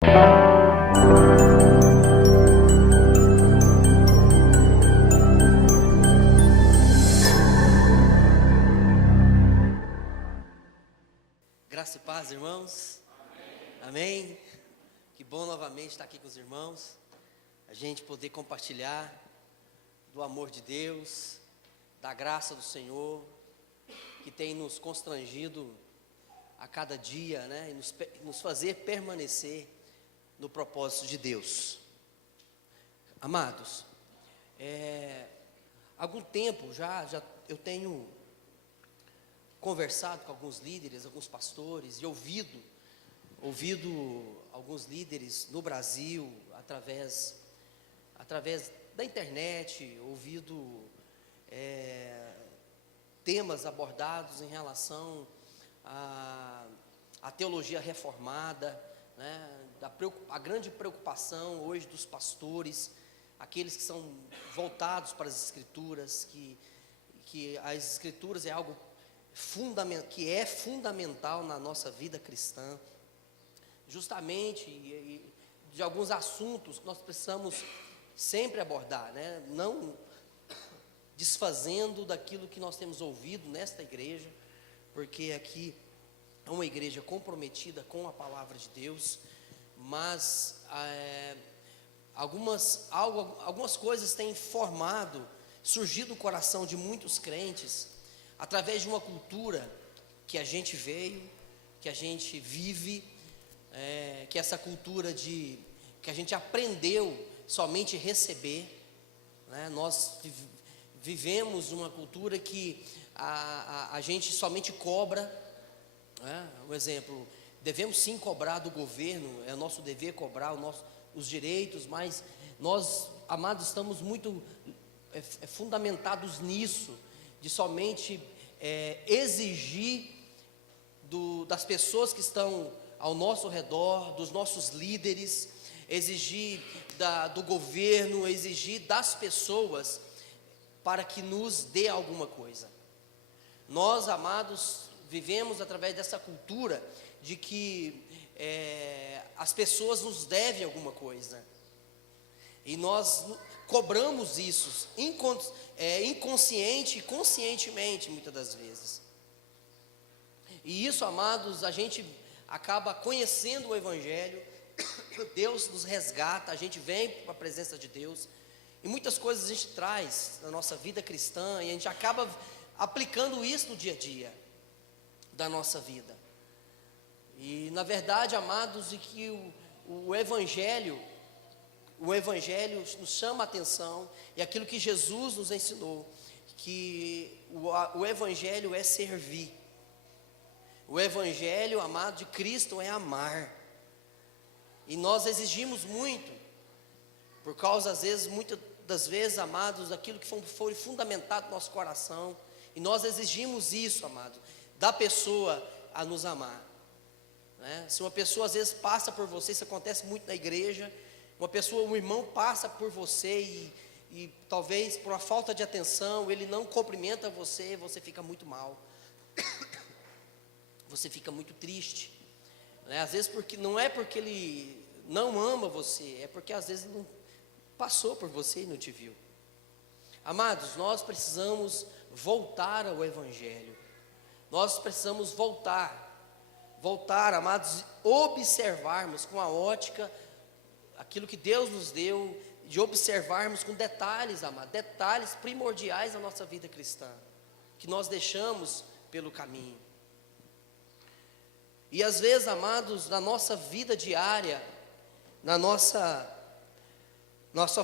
Graça e paz, irmãos. Amém. Que bom novamente estar aqui com os irmãos, a gente poder compartilhar do amor de Deus, da graça do Senhor, que tem nos constrangido a cada dia, né, e nos fazer permanecer no propósito de Deus. Amados, algum tempo já eu tenho conversado com alguns líderes, alguns pastores, e ouvido alguns líderes no Brasil, através da internet, ouvido temas abordados em relação à teologia reformada, né, a grande preocupação hoje dos pastores, aqueles que são voltados para as Escrituras, que as Escrituras é algo que é fundamental na nossa vida cristã, justamente de alguns assuntos que nós precisamos sempre abordar, né? Não desfazendo daquilo que nós temos ouvido nesta igreja, porque aqui é uma igreja comprometida com a palavra de Deus, mas algumas coisas têm surgido no coração de muitos crentes, através de uma cultura que a gente veio, que a gente vive, que essa cultura que a gente aprendeu somente receber, né? Nós vivemos uma cultura que a gente somente cobra, né? Um exemplo, devemos sim cobrar do governo, é nosso dever cobrar os direitos, mas nós, amados, estamos muito fundamentados nisso, de somente exigir das pessoas que estão ao nosso redor, dos nossos líderes, exigir do governo, exigir das pessoas para que nos dê alguma coisa. Nós, amados, vivemos através dessa cultura de que as pessoas nos devem alguma coisa, e nós cobramos isso inconsciente e conscientemente, muitas das vezes. E isso, amados, a gente acaba conhecendo o Evangelho, Deus nos resgata, a gente vem para a presença de Deus, e muitas coisas a gente traz na nossa vida cristã, e a gente acaba aplicando isso no dia a dia da nossa vida. E na verdade, amados, e que o Evangelho nos chama a atenção, e aquilo que Jesus nos ensinou, que o Evangelho é servir. O Evangelho, amado, de Cristo é amar. E nós exigimos muito, por causa, muitas das vezes, amados, aquilo que foi fundamentado no nosso coração, e nós exigimos isso, amado, da pessoa a nos amar, né? Se uma pessoa às vezes passa por você, isso acontece muito na igreja, um irmão passa por você e talvez por uma falta de atenção, ele não cumprimenta você, você fica muito mal, você fica muito triste, né? Às vezes não é porque ele não ama você, é porque às vezes ele não passou por você e não te viu. Amados, nós precisamos voltar ao Evangelho, nós precisamos voltar, amados, observarmos com a ótica aquilo que Deus nos deu, de observarmos com detalhes, amados, detalhes primordiais da nossa vida cristã, que nós deixamos pelo caminho. E às vezes, amados, na nossa vida diária, na nossa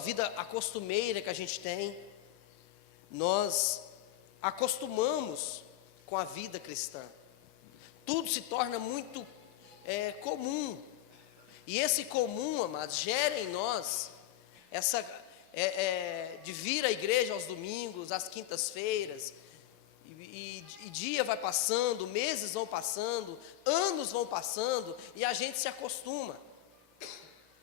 vida acostumeira que a gente tem, nós acostumamos com a vida cristã, tudo se torna muito comum, e esse comum, amados, gera em nós de vir à igreja aos domingos, às quintas-feiras, e dia vai passando, meses vão passando, anos vão passando, e a gente se acostuma.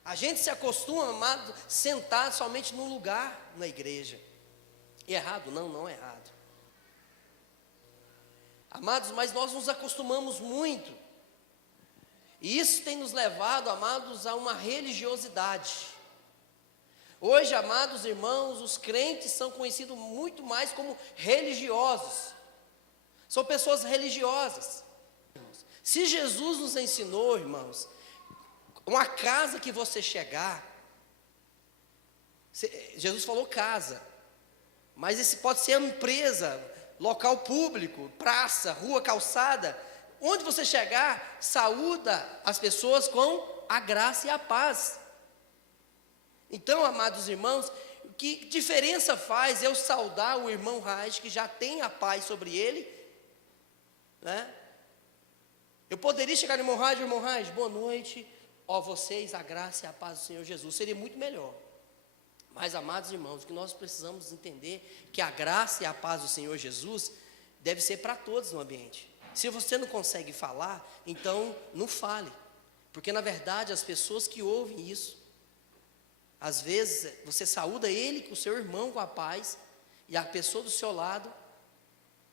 A gente se acostuma, amado, sentar somente num lugar na igreja. E errado? Não é errado. Amados, mas nós nos acostumamos muito. E isso tem nos levado, amados, a uma religiosidade. Hoje, amados irmãos, os crentes são conhecidos muito mais como religiosos. São pessoas religiosas. Se Jesus nos ensinou, irmãos, uma casa que você chegar, Jesus falou casa, mas esse pode ser uma empresa, local público, praça, rua, calçada. Onde você chegar, saúda as pessoas com a graça e a paz. Então, amados irmãos, que diferença faz eu saudar o irmão Raj, que já tem a paz sobre ele, né? Eu poderia chegar no irmão Raj, boa noite, ó vocês, a graça e a paz do Senhor Jesus, seria muito melhor. Mas, amados irmãos, o que nós precisamos entender, que a graça e a paz do Senhor Jesus, deve ser para todos no ambiente. Se você não consegue falar, então não fale, porque na verdade as pessoas que ouvem isso, às vezes você saúda ele, o seu irmão com a paz, e a pessoa do seu lado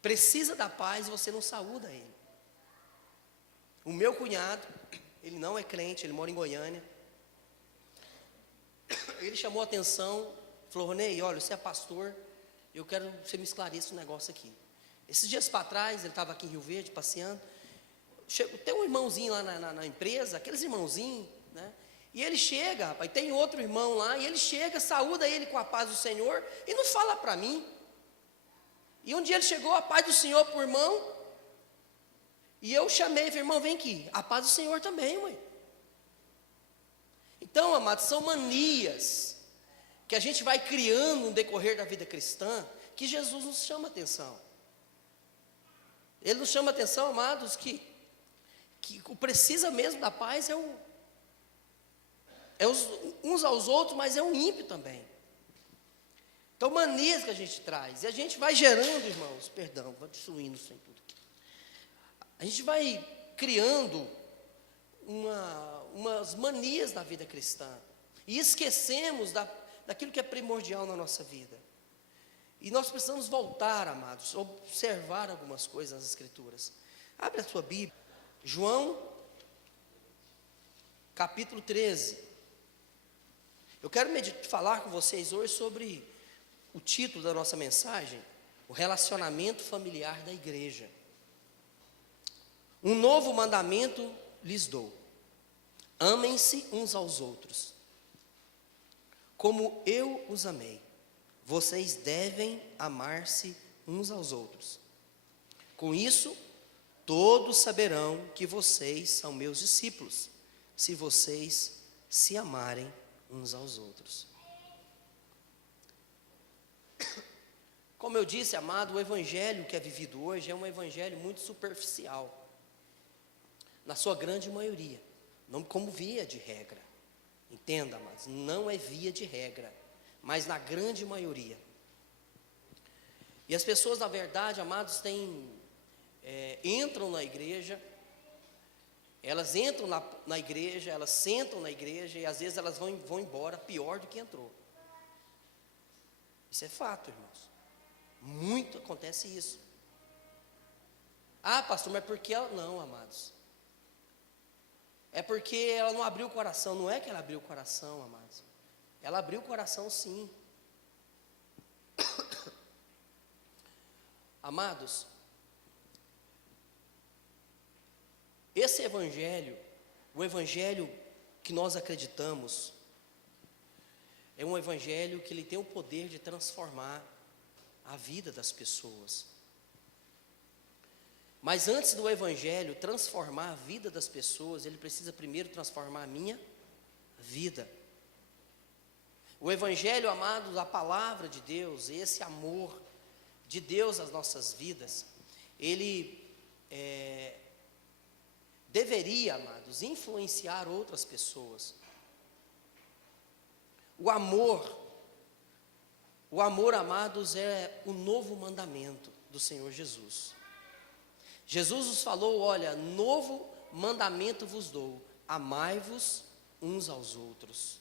precisa da paz e você não saúda ele. O meu cunhado, ele não é crente, ele mora em Goiânia, ele chamou a atenção, falou: Ronei, olha, você é pastor, eu quero que você me esclareça um negócio aqui. Esses dias para trás, ele estava aqui em Rio Verde, passeando, tem um irmãozinho lá na empresa, aqueles irmãozinhos, né? E ele chega, rapaz, tem outro irmão lá, e ele chega, saúda ele com a paz do Senhor, e não fala para mim. E um dia ele chegou, a paz do Senhor para o irmão, e eu chamei, falei: irmão, vem aqui, a paz do Senhor também, mãe. Então, amados, são manias que a gente vai criando no decorrer da vida cristã, que Jesus nos chama a atenção. Ele nos chama a atenção, amados, que o precisa mesmo da paz uns aos outros, mas é um ímpio também. Então, manias que a gente traz, e a gente vai gerando, irmãos, perdão, vou destruindo isso aí tudo aqui. A gente vai criando umas manias na vida cristã, e esquecemos daquilo que é primordial na nossa vida. E nós precisamos voltar, amados, observar algumas coisas nas Escrituras. Abre a sua Bíblia, João, capítulo 13. Eu quero falar com vocês hoje sobre o título da nossa mensagem: o relacionamento familiar da igreja. Um novo mandamento lhes dou: amem-se uns aos outros. Como eu os amei, vocês devem amar-se uns aos outros. Com isso, todos saberão que vocês são meus discípulos, se vocês se amarem uns aos outros. Como eu disse, amado, o evangelho que é vivido hoje é um evangelho muito superficial, na sua grande maioria, não como via de regra. Entenda, amados, não é via de regra, mas na grande maioria. E as pessoas, na verdade, amados, entram na igreja, elas entram na igreja, elas sentam na igreja, e às vezes elas vão embora pior do que entrou. Isso é fato, irmãos. Muito acontece isso. Ah, pastor, mas por que ela? Não, amados. É porque ela não abriu o coração. Não é que ela abriu o coração, amados. Ela abriu o coração, sim. Amados, esse evangelho, o evangelho que nós acreditamos, é um evangelho que ele tem o poder de transformar a vida das pessoas. Mas antes do evangelho transformar a vida das pessoas, ele precisa primeiro transformar a minha vida. O evangelho, amados, a palavra de Deus, esse amor de Deus às nossas vidas, ele deveria, amados, influenciar outras pessoas. O amor, amados, é o novo mandamento do Senhor Jesus. Jesus nos falou: olha, novo mandamento vos dou, amai-vos uns aos outros.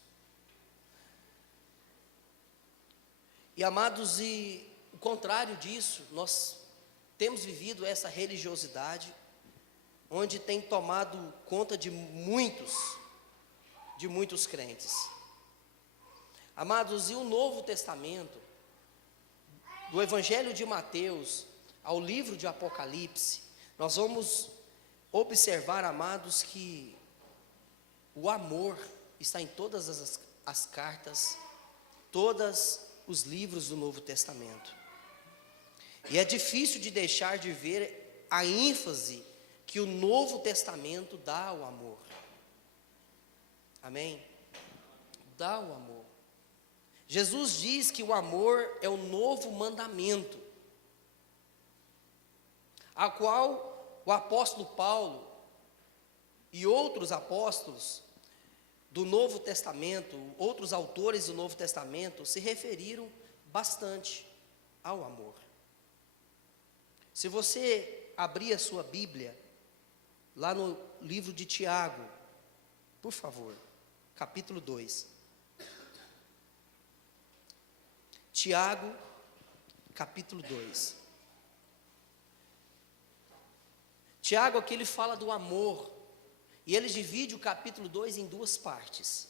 E, amados, e o contrário disso, nós temos vivido essa religiosidade, onde tem tomado conta de muitos crentes. Amados, e o Novo Testamento, do Evangelho de Mateus ao livro de Apocalipse, nós vamos observar, amados, que o amor está em todas as cartas, todos os livros do Novo Testamento. E é difícil de deixar de ver a ênfase que o Novo Testamento dá ao amor. Amém? Dá o amor. Jesus diz que o amor é o novo mandamento, a qual o apóstolo Paulo e outros apóstolos do Novo Testamento, outros autores do Novo Testamento, se referiram bastante ao amor. Se você abrir a sua Bíblia, lá no livro de Tiago, por favor, capítulo 2. Tiago, capítulo 2. Tiago aqui ele fala do amor, e ele divide o capítulo 2 em duas partes.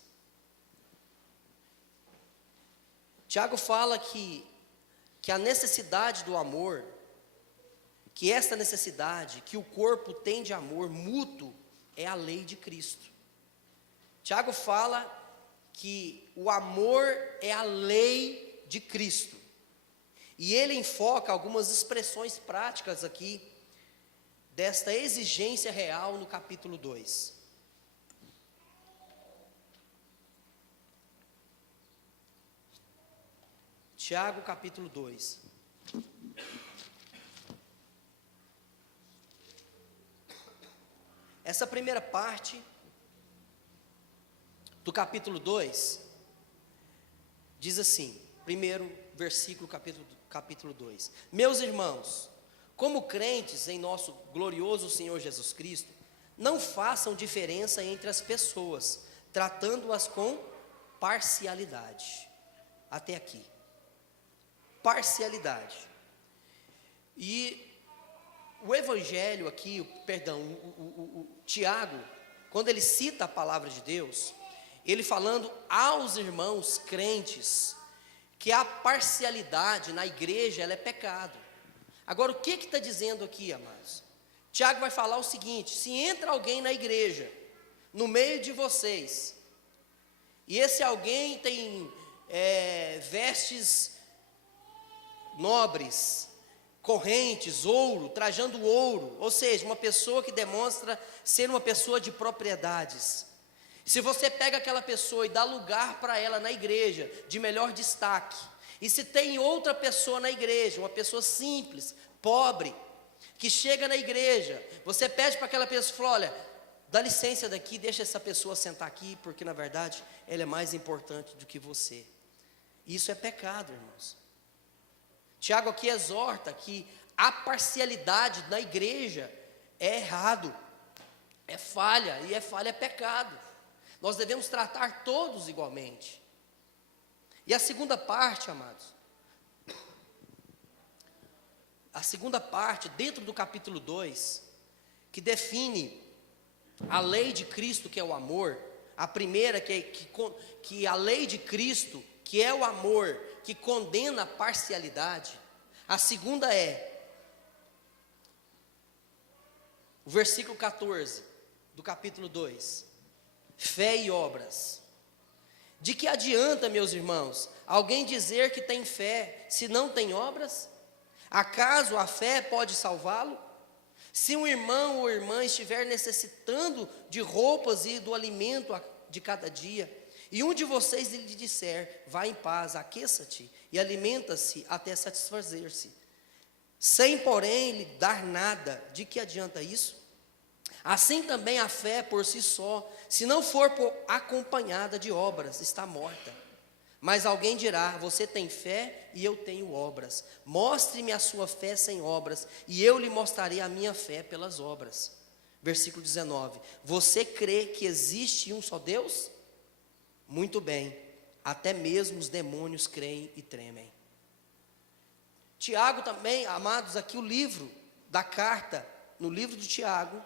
Tiago fala que a necessidade do amor, que esta necessidade que o corpo tem de amor mútuo, é a lei de Cristo. Tiago fala que o amor é a lei de Cristo. E ele enfoca algumas expressões práticas aqui, desta exigência real no capítulo 2. Tiago, capítulo 2. Essa primeira parte do capítulo 2 diz assim, primeiro versículo, capítulo 2. Meus irmãos, como crentes em nosso glorioso Senhor Jesus Cristo, não façam diferença entre as pessoas, tratando-as com parcialidade. Até aqui. Parcialidade. E o Evangelho aqui, o Tiago, quando ele cita a palavra de Deus, ele falando aos irmãos crentes, que a parcialidade na igreja, ela é pecado. Agora, o que está dizendo aqui, amados? Tiago vai falar o seguinte: se entra alguém na igreja, no meio de vocês, e esse alguém tem vestes nobres, correntes, ouro, trajando ouro, ou seja, uma pessoa que demonstra ser uma pessoa de propriedades. Se você pega aquela pessoa e dá lugar para ela na igreja, de melhor destaque, e se tem outra pessoa na igreja, uma pessoa simples, pobre, que chega na igreja, você pede para aquela pessoa, fala, olha, dá licença daqui, deixa essa pessoa sentar aqui, porque na verdade, ela é mais importante do que você. Isso é pecado, irmãos. Tiago aqui exorta que a parcialidade na igreja é errado, é falha, e falha é pecado. Nós devemos tratar todos igualmente. E a segunda parte, amados, a segunda parte, dentro do capítulo 2, que define a lei de Cristo, que é o amor. A primeira, que a lei de Cristo, que é o amor, que condena a parcialidade. A segunda é o versículo 14 do capítulo 2, fé e obras. De que adianta, meus irmãos, alguém dizer que tem fé, se não tem obras? Acaso a fé pode salvá-lo? Se um irmão ou irmã estiver necessitando de roupas e do alimento de cada dia, e um de vocês lhe disser, vá em paz, aqueça-te e alimenta-se até satisfazer-se, sem porém lhe dar nada, de que adianta isso? Assim também a fé por si só, se não for acompanhada de obras, está morta. Mas alguém dirá, você tem fé e eu tenho obras. Mostre-me a sua fé sem obras, e eu lhe mostrarei a minha fé pelas obras. Versículo 19, você crê que existe um só Deus? Muito bem, até mesmo os demônios creem e tremem. Tiago também, amados, aqui o livro da carta, no livro de Tiago,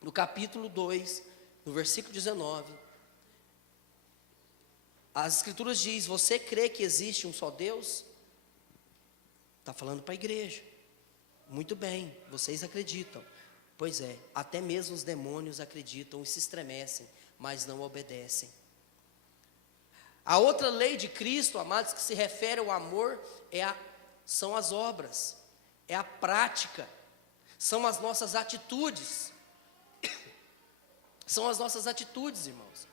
no capítulo 2, no versículo 19, as Escrituras diz: você crê que existe um só Deus? Está falando para a igreja. Muito bem, vocês acreditam. Pois é, até mesmo os demônios acreditam e se estremecem, mas não obedecem. A outra lei de Cristo, amados, que se refere ao amor, são as obras, é a prática, são as nossas atitudes. São as nossas atitudes, irmãos.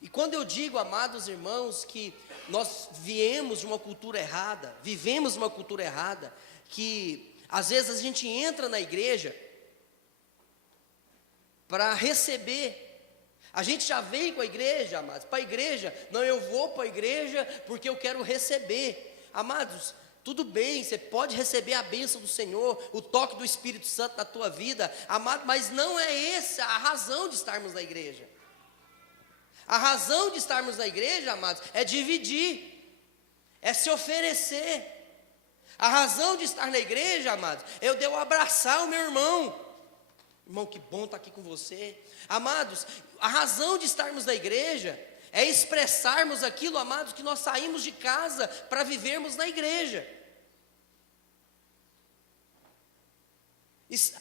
E quando eu digo, amados irmãos, que nós viemos de uma cultura errada, vivemos uma cultura errada, que às vezes a gente entra na igreja para receber. A gente já veio com a igreja, amados, para a igreja. Não, eu vou para a igreja porque eu quero receber. Amados, tudo bem, você pode receber a bênção do Senhor, o toque do Espírito Santo na tua vida, amado, mas não é essa a razão de estarmos na igreja. A razão de estarmos na igreja, amados, é dividir, é se oferecer. A razão de estar na igreja, amados, é eu abraçar o meu irmão. Irmão, que bom estar aqui com você. Amados, a razão de estarmos na igreja é expressarmos aquilo, amados, que nós saímos de casa para vivermos na igreja.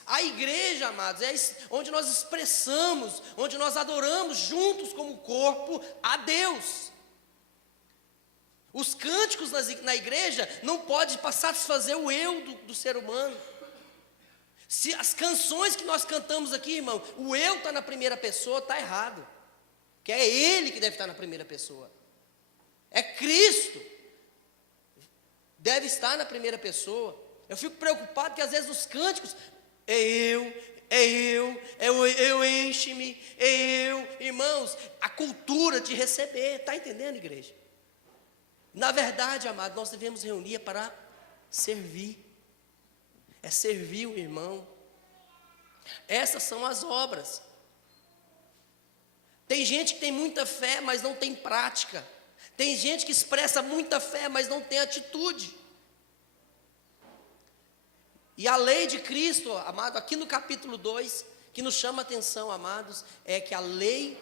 A igreja, amados, é onde nós expressamos, onde nós adoramos juntos como corpo a Deus. Os cânticos na igreja não podem satisfazer o eu do ser humano. Se as canções que nós cantamos aqui, irmão, o eu está na primeira pessoa, está errado. Que é Ele que deve estar na primeira pessoa. É Cristo. Deve estar na primeira pessoa. Eu fico preocupado que às vezes os cânticos, eu enche-me, irmãos, a cultura de receber, está entendendo, igreja? Na verdade, amado, nós devemos reunir para servir. É servir o irmão. Essas são as obras. Tem gente que tem muita fé, mas não tem prática. Tem gente que expressa muita fé, mas não tem atitude. E a lei de Cristo, amado, aqui no capítulo 2, que nos chama a atenção, amados, é que a lei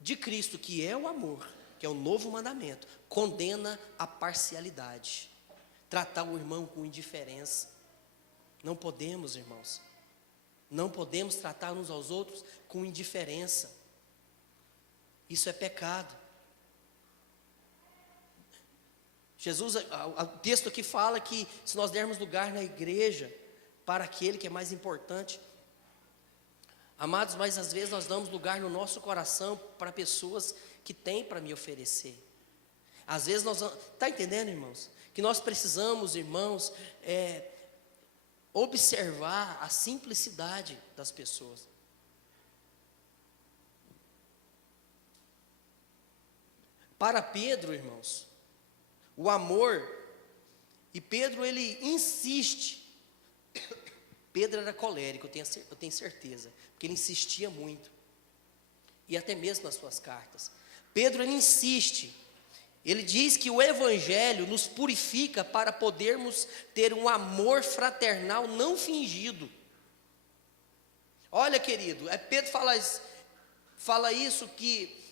de Cristo, que é o amor, que é o novo mandamento, condena a parcialidade. Tratar o irmão com indiferença. Não podemos, irmãos. Não podemos tratar uns aos outros com indiferença. Isso é pecado. Jesus, o texto aqui fala que se nós dermos lugar na igreja para aquele que é mais importante, amados, mas às vezes nós damos lugar no nosso coração para pessoas que têm para me oferecer. Às vezes nós, está entendendo, irmãos? Que nós precisamos, irmãos, observar a simplicidade das pessoas. Para Pedro, irmãos, o amor, e Pedro ele insiste. Pedro era colérico, eu tenho certeza, porque ele insistia muito, e até mesmo nas suas cartas. Pedro ele insiste, ele diz que o Evangelho nos purifica para podermos ter um amor fraternal não fingido. Olha, querido, Pedro fala isso, que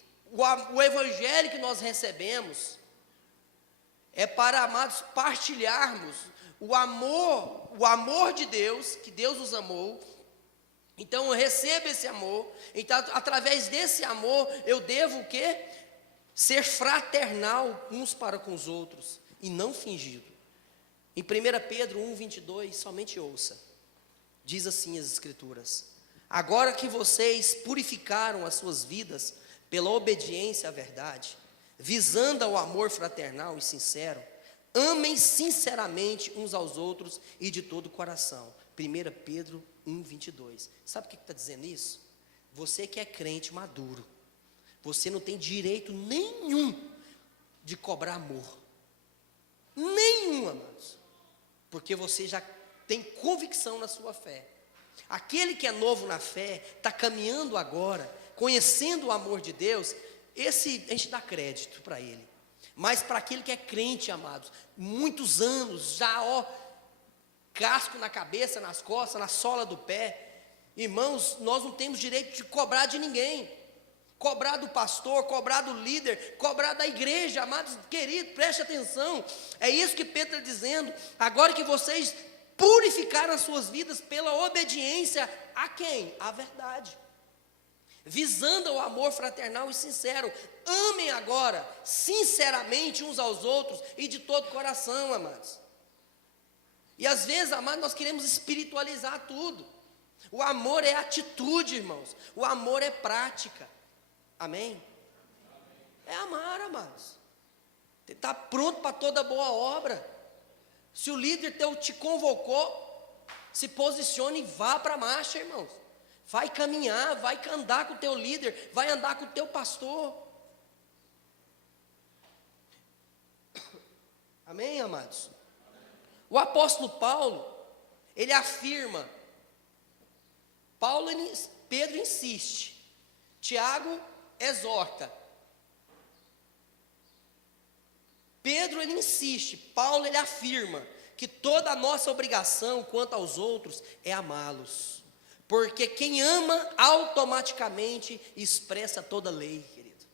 o Evangelho que nós recebemos é para, amados, partilharmos o amor de Deus, que Deus nos amou. Então eu recebo esse amor, então através desse amor eu devo o quê? Ser fraternal uns para com os outros, e não fingido. Em 1 Pedro 1,22, somente ouça, diz assim as Escrituras: agora que vocês purificaram as suas vidas pela obediência à verdade, visando ao amor fraternal e sincero, amem sinceramente uns aos outros e de todo o coração. 1 Pedro 1,22. Sabe o que está dizendo isso? Você que é crente maduro, você não tem direito nenhum de cobrar amor. Nenhum, amados. Porque você já tem convicção na sua fé. Aquele que é novo na fé, está caminhando agora, conhecendo o amor de Deus, esse a gente dá crédito para ele. Mas para aquele que é crente, amados, muitos anos, já casco na cabeça, nas costas, na sola do pé, Irmãos, nós não temos direito de cobrar de ninguém. Cobrar do pastor, cobrar do líder, cobrar da igreja. Amados queridos, preste atenção. É isso que Pedro está dizendo. Agora que vocês purificaram as suas vidas pela obediência a quem? À verdade. Visando o amor fraternal e sincero. Amem agora, sinceramente, uns aos outros e de todo coração, amados. E às vezes, amados, nós queremos espiritualizar tudo. O amor é atitude, irmãos. O amor é prática. Amém? É amar, amados. Está pronto para toda boa obra. Se o líder teu te convocou, se posicione e vá para a marcha, irmãos. Vai caminhar, vai andar com o teu líder, vai andar com o teu pastor. Amém, amados? O apóstolo Paulo, ele afirma, Pedro insiste, Tiago exorta, Pedro ele insiste, Paulo ele afirma que toda a nossa obrigação quanto aos outros é amá-los, porque quem ama automaticamente expressa toda a lei, querido.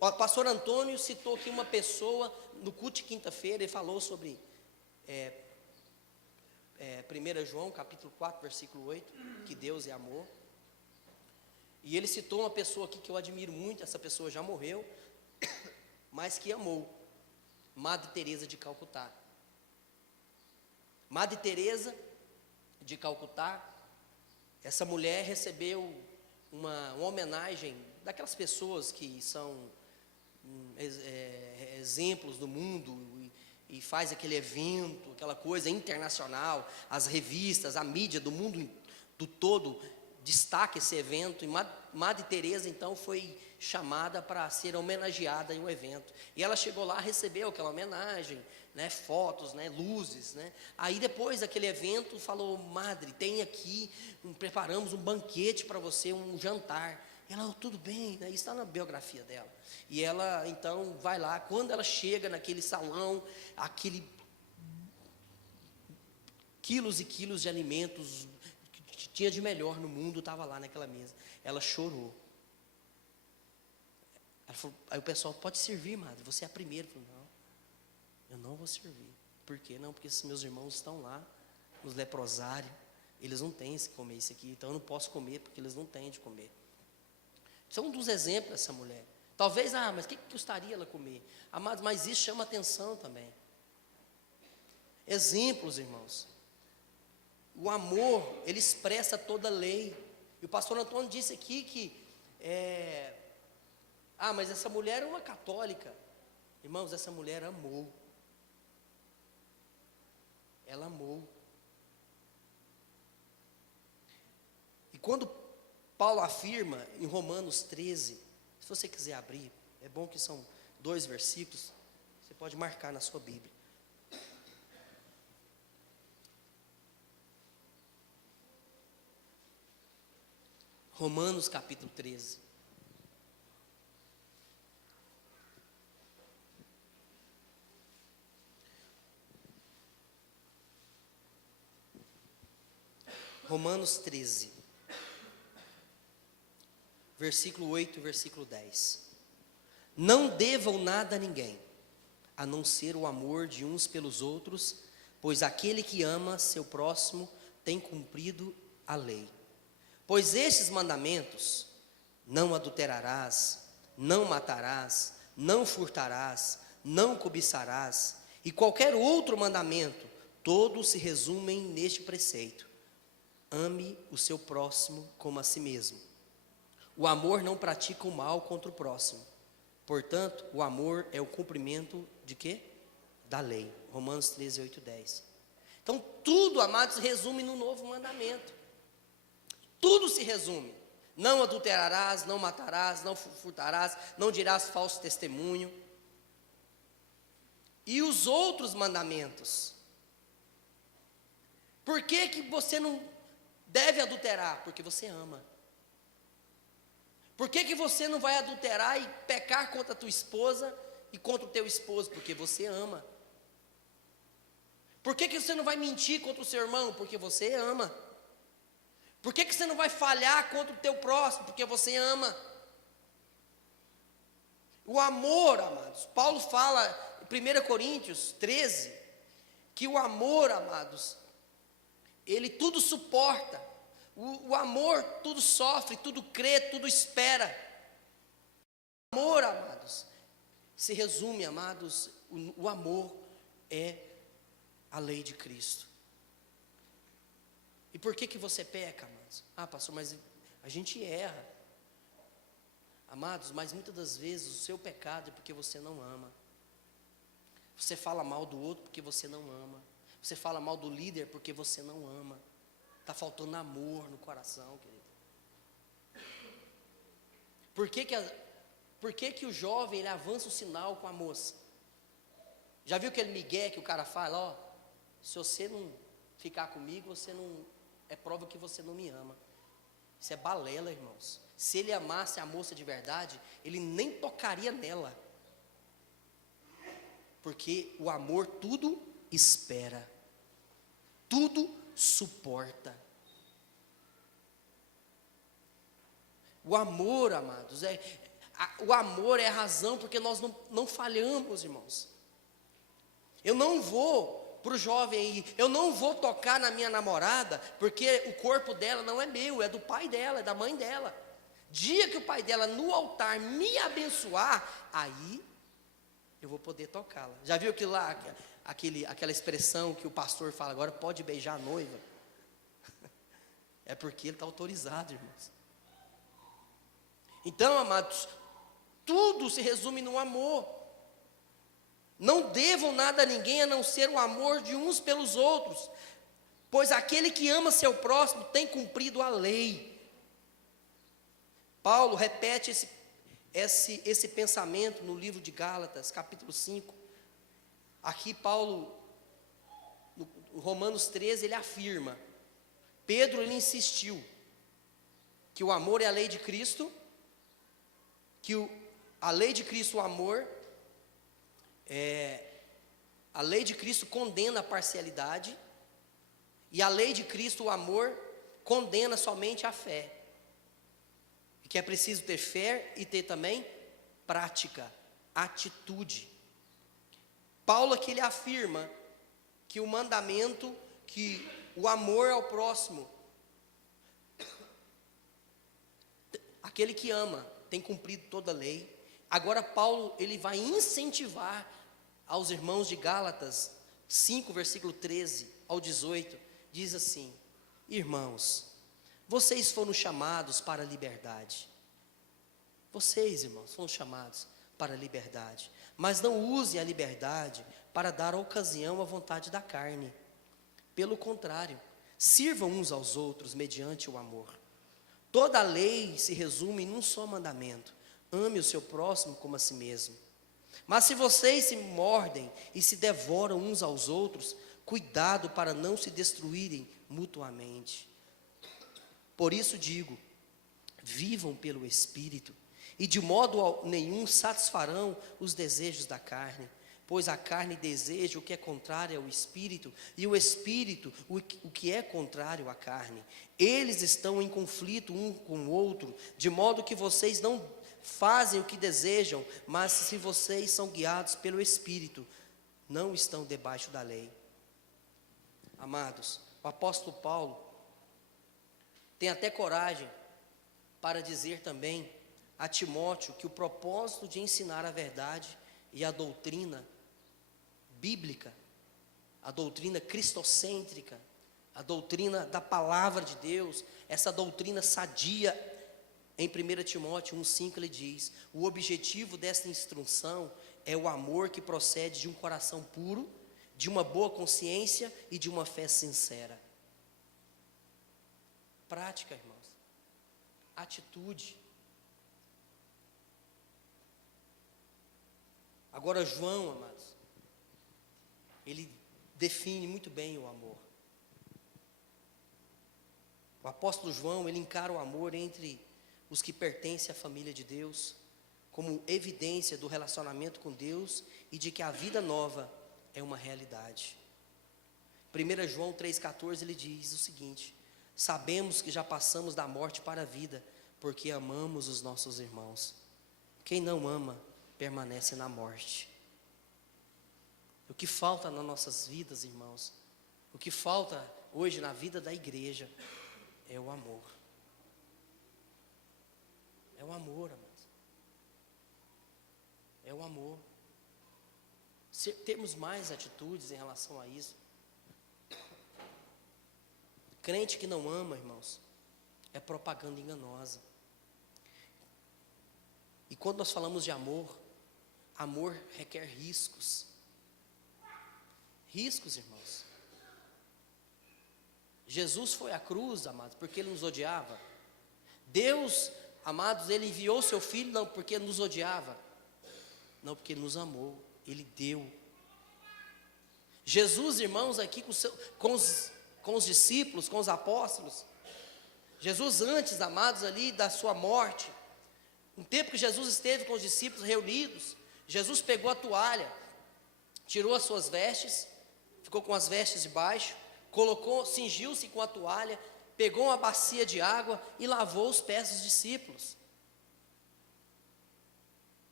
O pastor Antônio citou aqui uma pessoa no culto de quinta-feira, ele falou sobre 1 João capítulo 4, versículo 8, que Deus é amor. E ele citou uma pessoa aqui que eu admiro muito, essa pessoa já morreu, mas que amou, Madre Teresa de Calcutá. Madre Teresa de Calcutá, essa mulher recebeu uma homenagem daquelas pessoas que são exemplos do mundo e faz aquele evento, aquela coisa internacional, as revistas, a mídia do mundo do todo destaca esse evento, e Madre Teresa então foi chamada para ser homenageada em um evento, e ela chegou lá, recebeu aquela homenagem, né, fotos, né, luzes, né. Aí depois daquele evento falou: Madre, tem aqui, preparamos um banquete para você, um jantar. Ela, tudo bem, né, isso está na biografia dela. E ela então vai lá, quando ela chega naquele salão, aquele quilos e quilos de alimentos que tinha de melhor no mundo estava lá naquela mesa. Ela chorou. Ela falou, aí o pessoal: pode servir, Madre, você é a primeira. Eu falei: não, eu não vou servir. Por quê? Não, porque esses meus irmãos estão lá nos leprosários, eles não têm que comer isso aqui, então eu não posso comer porque eles não têm de comer. Isso é um dos exemplos dessa mulher. Talvez, mas o que custaria ela comer? Amados, mas isso chama atenção também. Exemplos, irmãos. O amor, ele expressa toda a lei. E o pastor Antônio disse aqui que mas essa mulher é uma católica. Irmãos, essa mulher amou. Ela amou. E quando Paulo afirma em Romanos 13, se você quiser abrir, é bom que são 2 versículos, você pode marcar na sua Bíblia. Romanos capítulo 13. Romanos 13, versículo 8 e versículo 10. Não devam nada a ninguém, a não ser o amor de uns pelos outros, pois aquele que ama seu próximo tem cumprido a lei. Pois estes mandamentos: não adulterarás, não matarás, não furtarás, não cobiçarás, e qualquer outro mandamento, todos se resumem neste preceito: ame o seu próximo como a si mesmo. O amor não pratica o mal contra o próximo. Portanto, o amor é o cumprimento de quê? Da lei. Romanos 13, 8 e 10. Então, tudo, amados, se resume no novo mandamento. Tudo se resume. Não adulterarás, não matarás, não furtarás, não dirás falso testemunho. E os outros mandamentos? Por que você não deve adulterar? Porque você ama. Por que você não vai adulterar e pecar contra a tua esposa e contra o teu esposo? Porque você ama. Por que você não vai mentir contra o seu irmão? Porque você ama. Por que você não vai falhar contra o teu próximo? Porque você ama. O amor, amados, Paulo fala em 1 Coríntios 13, que o amor, amados, ele tudo suporta. O amor tudo sofre, tudo crê, tudo espera. O amor, amados, se resume, amados, o amor é a lei de Cristo. E por que você peca, amados? Ah, pastor, mas a gente erra. Amados, mas muitas das vezes o seu pecado é porque você não ama. Você fala mal do outro porque você não ama. Você fala mal do líder porque você não ama. Está faltando amor no coração, querido. Por que o jovem ele avança o sinal com a moça? Já viu aquele migué que o cara fala? Ó, se você não ficar comigo, você não... é prova que você não me ama. Isso é balela, irmãos. Se ele amasse a moça de verdade, ele nem tocaria nela. Porque o amor tudo espera, tudo suporta. O amor, amados, o amor é a razão porque nós não falhamos, irmãos. Eu não vou para o jovem aí, eu não vou tocar na minha namorada, porque o corpo dela não é meu, é do pai dela, é da mãe dela. Dia que o pai dela no altar me abençoar, aí eu vou poder tocá-la. Já viu aquilo lá, aquela expressão que o pastor fala agora, pode beijar a noiva? É porque ele está autorizado, irmãos. Então, amados, tudo se resume no amor. Não devam nada a ninguém a não ser o amor de uns pelos outros, pois aquele que ama seu próximo tem cumprido a lei. Paulo repete esse pensamento no livro de Gálatas, capítulo 5. Aqui Paulo, no Romanos 13, ele afirma. Pedro, ele insistiu que o amor é a lei de Cristo, que a lei de Cristo, o amor, a lei de Cristo condena a parcialidade, e a lei de Cristo, o amor, condena somente a fé. E que é preciso ter fé e ter também prática, atitude. Paulo aqui ele afirma que o mandamento, que o amor ao próximo, aquele que ama, tem cumprido toda a lei. Agora Paulo, ele vai incentivar aos irmãos de Gálatas 5, versículo 13 ao 18, diz assim: irmãos, vocês foram chamados para a liberdade. Vocês, irmãos, foram chamados para a liberdade. Mas não use a liberdade para dar ocasião à vontade da carne. Pelo contrário, sirvam uns aos outros mediante o amor. Toda a lei se resume em um só mandamento: ame o seu próximo como a si mesmo. Mas se vocês se mordem e se devoram uns aos outros, cuidado para não se destruírem mutuamente. Por isso digo, vivam pelo Espírito, e de modo nenhum satisfarão os desejos da carne, pois a carne deseja o que é contrário ao Espírito, e o Espírito o que é contrário à carne. Eles estão em conflito um com o outro, de modo que vocês não fazem o que desejam, mas se vocês são guiados pelo Espírito, não estão debaixo da lei. Amados, o apóstolo Paulo tem até coragem para dizer também a Timóteo que o propósito de ensinar a verdade e a doutrina bíblica, a doutrina cristocêntrica, a doutrina da palavra de Deus, essa doutrina sadia, em 1 Timóteo 1,5 ele diz: o objetivo desta instrução é o amor que procede de um coração puro, de uma boa consciência e de uma fé sincera. Prática, irmãos, atitude. Agora João, amados, ele define muito bem o amor. O apóstolo João, ele encara o amor entre os que pertencem à família de Deus, como evidência do relacionamento com Deus e de que a vida nova é uma realidade. 1 João 3,14 ele diz o seguinte: Sabemos que já passamos da morte para a vida, porque amamos os nossos irmãos. Quem não ama, permanece na morte. O que falta nas nossas vidas, irmãos, o que falta hoje na vida da igreja, é o amor. É o amor, amados. É o amor. Termos mais atitudes em relação a isso. Crente que não ama, irmãos, é propaganda enganosa. E quando nós falamos de amor, amor requer riscos. Riscos, irmãos. Jesus foi à cruz, amados, porque Ele nos odiava. Deus, amados, Ele enviou seu Filho, não porque Ele nos odiava, não porque Ele nos amou, Ele deu. Jesus, irmãos, aqui com os discípulos, com os apóstolos, Jesus antes, amados, ali da sua morte, um tempo que Jesus esteve com os discípulos reunidos, Jesus pegou a toalha, tirou as suas vestes, ficou com as vestes de baixo, cingiu-se com a toalha, pegou uma bacia de água e lavou os pés dos discípulos.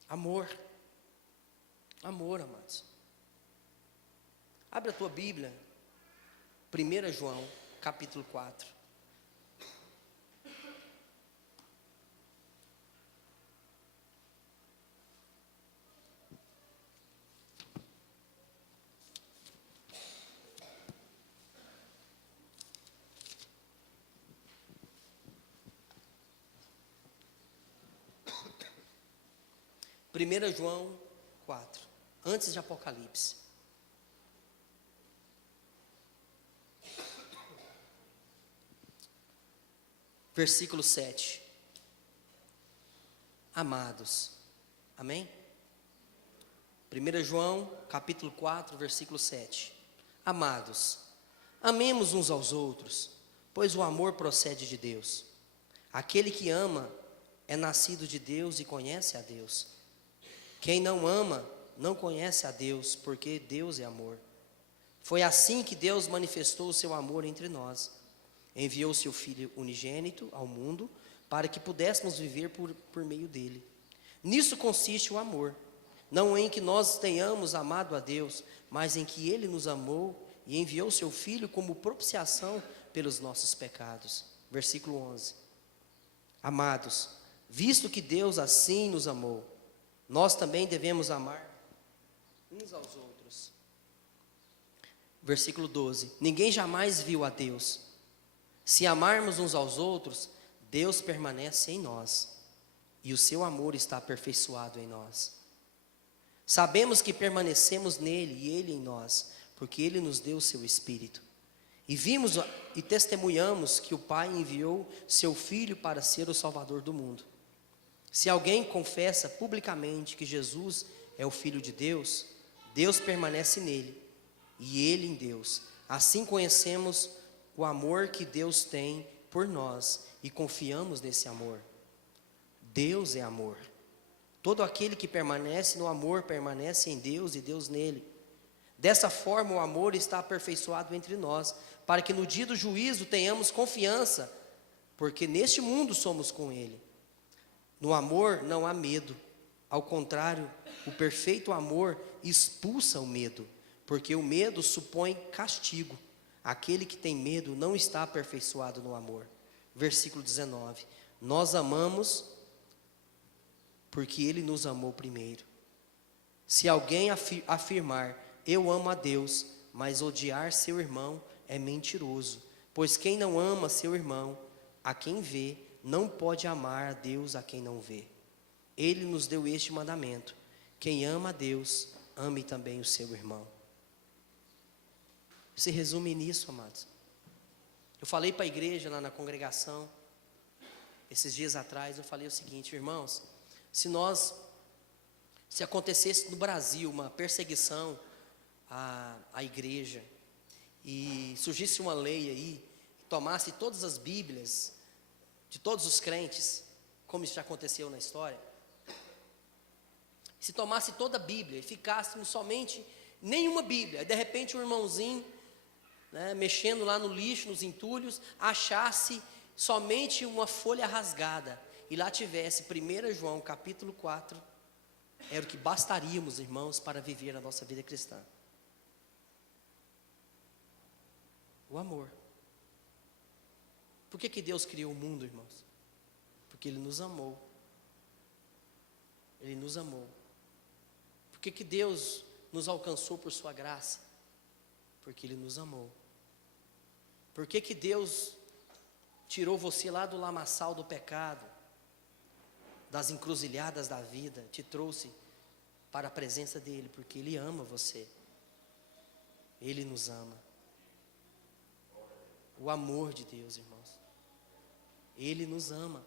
Amor. Amor, amados. Abre a tua Bíblia, 1 João, capítulo 4. Primeira João 4, antes de Apocalipse. Versículo 7. Amados. Amém? 1 João, capítulo 4, versículo 7. Amados, amemos uns aos outros, pois o amor procede de Deus. Aquele que ama é nascido de Deus e conhece a Deus. Quem não ama, não conhece a Deus, porque Deus é amor. Foi assim que Deus manifestou o seu amor entre nós. Enviou seu Filho unigênito ao mundo, para que pudéssemos viver por meio dele. Nisso consiste o amor, não em que nós tenhamos amado a Deus, mas em que Ele nos amou e enviou seu Filho como propiciação pelos nossos pecados. Versículo 11. Amados, visto que Deus assim nos amou, nós também devemos amar uns aos outros. Versículo 12. Ninguém jamais viu a Deus. Se amarmos uns aos outros, Deus permanece em nós, e o seu amor está aperfeiçoado em nós. Sabemos que permanecemos nele e ele em nós, porque ele nos deu o seu Espírito. E vimos e testemunhamos que o Pai enviou seu Filho para ser o Salvador do mundo. Se alguém confessa publicamente que Jesus é o Filho de Deus, Deus permanece nele, e ele em Deus. Assim conhecemos o amor que Deus tem por nós, e confiamos nesse amor. Deus é amor. Todo aquele que permanece no amor, permanece em Deus e Deus nele. Dessa forma o amor está aperfeiçoado entre nós, para que no dia do juízo tenhamos confiança, porque neste mundo somos com ele. No amor não há medo, ao contrário, o perfeito amor expulsa o medo, porque o medo supõe castigo. Aquele que tem medo não está aperfeiçoado no amor. Versículo 19. Nós amamos porque Ele nos amou primeiro. Se alguém afirmar, eu amo a Deus, mas odiar seu irmão é mentiroso. Pois quem não ama seu irmão, a quem vê, não pode amar a Deus a quem não vê. Ele nos deu este mandamento: quem ama a Deus, ame também o seu irmão. Se resume nisso, amados. Eu falei para a igreja lá na congregação, esses dias atrás, eu falei o seguinte: irmãos, se acontecesse no Brasil uma perseguição à igreja, e surgisse uma lei aí, que tomasse todas as Bíblias de todos os crentes, como isso já aconteceu na história, se tomasse toda a Bíblia e ficássemos somente nenhuma Bíblia, e de repente um irmãozinho né, mexendo lá no lixo, nos entulhos, achasse somente uma folha rasgada e lá tivesse 1 João capítulo 4, era o que bastaríamos, irmãos, para viver a nossa vida cristã. O amor. Por que Deus criou o mundo, irmãos? Porque Ele nos amou. Ele nos amou. Por que Deus nos alcançou por sua graça? Porque Ele nos amou. Por que Deus tirou você lá do lamaçal do pecado, das encruzilhadas da vida, te trouxe para a presença dEle? Porque Ele ama você. Ele nos ama. O amor de Deus, irmãos. Ele nos ama.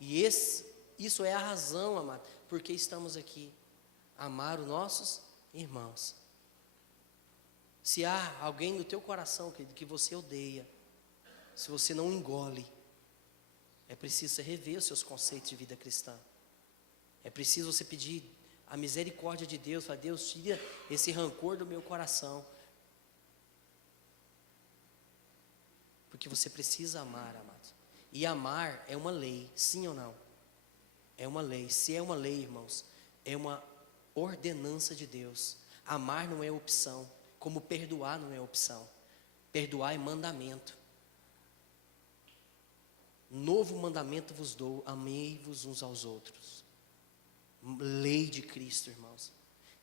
E isso é a razão, amado, porque estamos aqui. Amar os nossos irmãos. Se há alguém no teu coração, querido, que você odeia, se você não engole, é preciso você rever os seus conceitos de vida cristã. É preciso você pedir a misericórdia de Deus. Falar: Deus, tira esse rancor do meu coração. Porque você precisa amar, amados. E amar é uma lei, sim ou não? É uma lei. Se é uma lei, irmãos, é uma ordenança de Deus. Amar não é opção, como perdoar não é opção. Perdoar é mandamento. Novo mandamento vos dou: amei-vos uns aos outros. Lei de Cristo, irmãos.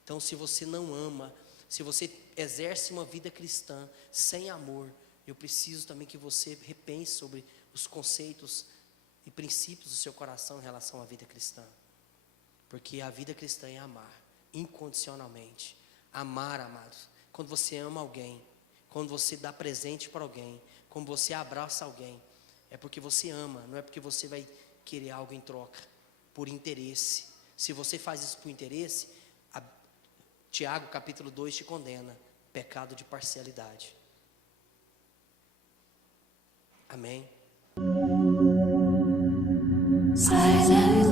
Então, se você não ama, se você exerce uma vida cristã sem amor, eu preciso também que você repense sobre os conceitos e princípios do seu coração em relação à vida cristã. Porque a vida cristã é amar, incondicionalmente. Amar, amados. Quando você ama alguém, quando você dá presente para alguém, quando você abraça alguém, é porque você ama, não é porque você vai querer algo em troca, por interesse. Se você faz isso por interesse, Tiago capítulo 2 te condena: pecado de parcialidade. Amém. Silence.